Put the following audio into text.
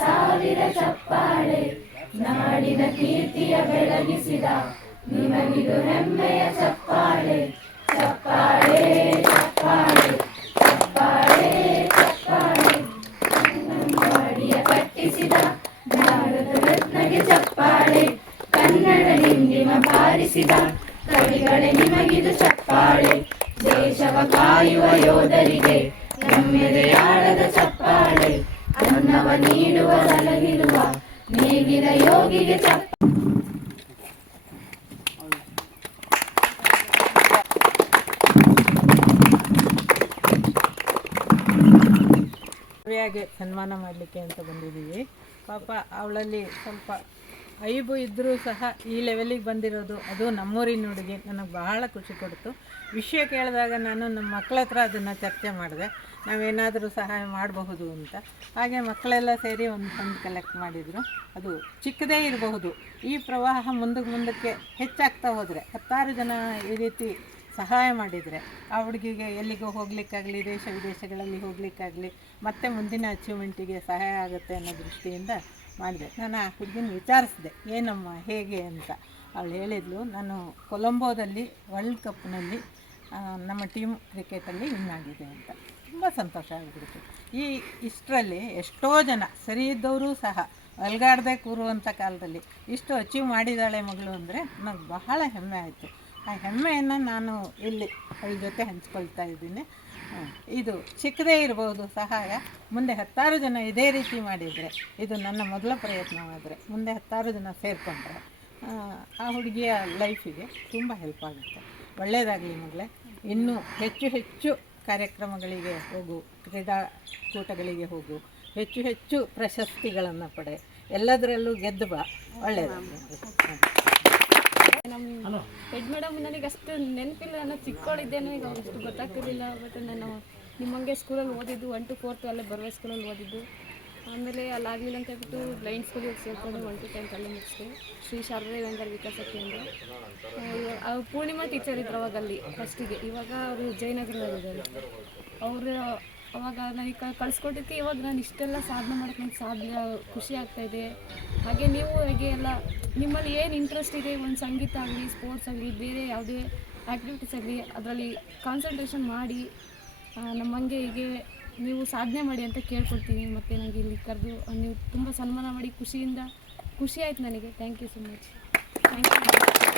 ಸಾವಿರ ಚಪ್ಪಾಳೆ ನಾಡಿನ ಕೀರ್ತಿಯ ಬೆಳಗಿಸಿದ ನಿಮಗಿದು ಹೆಮ್ಮೆಯ ಚಪ್ಪಾಳೆ ಚಪ್ಪಾಳೆ ಚಪ್ಪಾಳೆ ಚಪ್ಪಾಳೆ ಚಪ್ಪಾಳೆ ಗಾಡಿಯ ಕಟ್ಟಿಸಿದ ಭಾರತ ರತ್ನಗೆ ಚಪ್ಪಾಳೆ ಕನ್ನಡ ಡಿಂಡಿಮ ಬಾರಿಸಿದ ಕವಿಗಳೇ ನಿಮಗಿದು ಚಪ್ಪಾಳೆ ದೇಶವ ಕಾಯುವ ಯೋಧರಿಗೆ ನಮ್ಮೆದೆಯಾಳದ ಚಪ್ಪಾಳೆ ಅನ್ನವ ನೀಡುವ ಸಲಹಿರುವ ನೇಗಿರ ಯೋಗಿಗೆ ಚಪ್ಪಾಳೆ. ಸನ್ಮಾನ ಮಾಡಲಿಕ್ಕೆ ಅಂತ ಬಂದಿದ್ದೀವಿ. ಪಾಪ ಅವಳಲ್ಲಿ ಸ್ವಲ್ಪ ಐಬು ಇದ್ದರೂ ಸಹ ಈ ಲೆವೆಲಿಗೆ ಬಂದಿರೋದು ಅದು ನಮ್ಮೂರಿನ ಹುಡುಗಿ ನನಗೆ ಬಹಳ ಖುಷಿ ಕೊಡ್ತು. ವಿಷಯ ಕೇಳಿದಾಗ ನಾನು ನಮ್ಮ ಮಕ್ಕಳ ಹತ್ರ ಅದನ್ನು ಚರ್ಚೆ ಮಾಡಿದೆ, ನಾವೇನಾದರೂ ಸಹಾಯ ಮಾಡಬಹುದು ಅಂತ. ಹಾಗೆ ಮಕ್ಕಳೆಲ್ಲ ಸೇರಿ ಒಂದು ಫಂಡ್ ಕಲೆಕ್ಟ್ ಮಾಡಿದರು. ಅದು ಚಿಕ್ಕದೇ ಇರಬಹುದು, ಈ ಪ್ರವಾಹ ಮುಂದಕ್ಕೆ ಹೆಚ್ಚಾಗ್ತಾ ಹೋದರೆ 10 ಜನ ಈ ರೀತಿ ಸಹಾಯ ಮಾಡಿದರೆ ಆ ಹುಡುಗಿಗೆ ಎಲ್ಲಿಗೋ ಹೋಗಲಿಕ್ಕಾಗಲಿ, ದೇಶ ವಿದೇಶಗಳಲ್ಲಿ ಹೋಗಲಿಕ್ಕಾಗಲಿ, ಮತ್ತು ಮುಂದಿನ ಅಚೀವ್ಮೆಂಟಿಗೆ ಸಹಾಯ ಆಗುತ್ತೆ ಅನ್ನೋ ದೃಷ್ಟಿಯಿಂದ ಮಾಡಿದೆ. ನಾನು ಆ ಹುಡುಗಿನ ವಿಚಾರಿಸಿದೆ, ಏನಮ್ಮ ಹೇಗೆ ಅಂತ. ಅವಳು ಹೇಳಿದ್ಲು, ನಾನು ಕೊಲಂಬೋದಲ್ಲಿ ವರ್ಲ್ಡ್ ಕಪ್ನಲ್ಲಿ ನಮ್ಮ ಟೀಮ್ ಕ್ರಿಕೆಟಲ್ಲಿ ವಿನ್ ಆಗಿದೆ ಅಂತ. ತುಂಬ ಸಂತೋಷ ಆಗಿಬಿಡ್ತು. ಇಷ್ಟರಲ್ಲಿ ಎಷ್ಟೋ ಜನ ಸರಿ ಇದ್ದವರು ಸಹ ಅಲ್ಗಾಡದೆ ಕೂರುವಂಥ ಕಾಲದಲ್ಲಿ ಇಷ್ಟು ಅಚೀವ್ ಮಾಡಿದ್ದಾಳೆ ಮಗಳು ಅಂದರೆ ನನಗೆ ಬಹಳ ಹೆಮ್ಮೆ ಆಯಿತು. ಆ ಹೆಮ್ಮೆಯನ್ನು ನಾನು ಇಲ್ಲಿ ಅವಳ ಜೊತೆ ಹಂಚ್ಕೊಳ್ತಾ ಇದ್ದೀನಿ. ಇದು ಚಿಕ್ಕದೇ ಇರ್ಬೋದು ಸಹಾಯ, ಮುಂದೆ 10 ಜನ ಇದೇ ರೀತಿ ಮಾಡಿದರೆ, ಇದು ನನ್ನ ಮೊದಲ ಪ್ರಯತ್ನವಾದರೆ ಮುಂದೆ 10 ಜನ ಸೇರಿಕೊಂಡ್ರೆ ಆ ಹುಡುಗಿಯ ಲೈಫಿಗೆ ತುಂಬ ಹೆಲ್ಪ್ ಆಗುತ್ತೆ. ಒಳ್ಳೆಯದಾಗಲಿ ಮಗಳೇ, ಇನ್ನೂ ಹೆಚ್ಚು ಕಾರ್ಯಕ್ರಮಗಳಿಗೆ ಹೋಗು, ಕ್ರೀಡಾಕೂಟಗಳಿಗೆ ಹೋಗು, ಹೆಚ್ಚು ಪ್ರಶಸ್ತಿಗಳನ್ನು ಪಡೆ, ಎಲ್ಲದರಲ್ಲೂ ಗೆದ್ದು ಬಾ. ಒಳ್ಳೆಯದಾಗಲಿ. ನಮ್ಮ ಹೆಡ್ ಮೇಡಮ್ ನನಗೆ ಅಷ್ಟು ನೆನಪಿಲ್ಲ, ನಾನು ಚಿಕ್ಕವಳಿದ್ದೆ, ನನಗೆ ಅಷ್ಟು ಗೊತ್ತಾಗ್ತಿರ್ಲಿಲ್ಲ. ಬಟ್ ನಾನು ನಿಮ್ಮಂಗೆ ಸ್ಕೂಲಲ್ಲಿ ಓದಿದ್ದು 1 to 4th ಅಲ್ಲೇ ಬರುವೆ ಸ್ಕೂಲಲ್ಲಿ ಓದಿದ್ದು. ಆಮೇಲೆ ಅಲ್ಲಾಗಲಿಲ್ಲ ಅಂತ ಹೇಳ್ಬಿಟ್ಟು ಬ್ಲೈಂಡ್ ಸ್ಕೂಲಿಗೆ ಸೇರಿಕೊಂಡು 1 to 10th ಅಲ್ಲೇ ಮುಗಿಸ್ದೆ. ಶ್ರೀ ಶಾರದೆ ವೆಂಗರ್ ವಿಕಾಸ ಕೇಂದ್ರ. ಪೂರ್ಣಿಮಾ ಟೀಚರ್ ಇದ್ರು ಅವಾಗಲ್ಲಿ ಫಸ್ಟಿಗೆ, ಇವಾಗ ಅವರು ಜಯನಗರದಲ್ಲಿದ್ದಾರೆ. ಅವರು ಅವಾಗ ನನಗೆ ಕಳಿಸ್ಕೊಟ್ಟಿದ್ದಕ್ಕೆ ಇವಾಗ ನಾನು ಇಷ್ಟೆಲ್ಲ ಸಾಧನೆ ಮಾಡೋಕ್ಕೆ ನನಗೆ ಖುಷಿ ಆಗ್ತಾಯಿದೆ. ಹಾಗೆ ನೀವು ಹೇಗೆ ಎಲ್ಲ ನಿಮ್ಮಲ್ಲಿ ಏನು ಇಂಟ್ರೆಸ್ಟ್ ಇದೆ, ಒಂದು ಸಂಗೀತ ಆಗಲಿ, ಸ್ಪೋರ್ಟ್ಸ್ ಆಗಲಿ, ಬೇರೆ ಯಾವುದೇ ಆ್ಯಕ್ಟಿವಿಟೀಸ್ ಆಗಲಿ, ಅದರಲ್ಲಿ ಕಾನ್ಸಂಟ್ರೇಷನ್ ಮಾಡಿ ನಮ್ಮಂಗೆ ಹೀಗೆ ನೀವು ಸಾಧನೆ ಮಾಡಿ ಅಂತ ಕೇಳ್ಕೊಳ್ತೀನಿ. ಮತ್ತು ನನಗೆ ಇಲ್ಲಿ ಕರೆದು ನೀವು ತುಂಬ ಸನ್ಮಾನ ಮಾಡಿ ಖುಷಿ ಆಯ್ತು ನನಗೆ. Thank you so much. Thank you.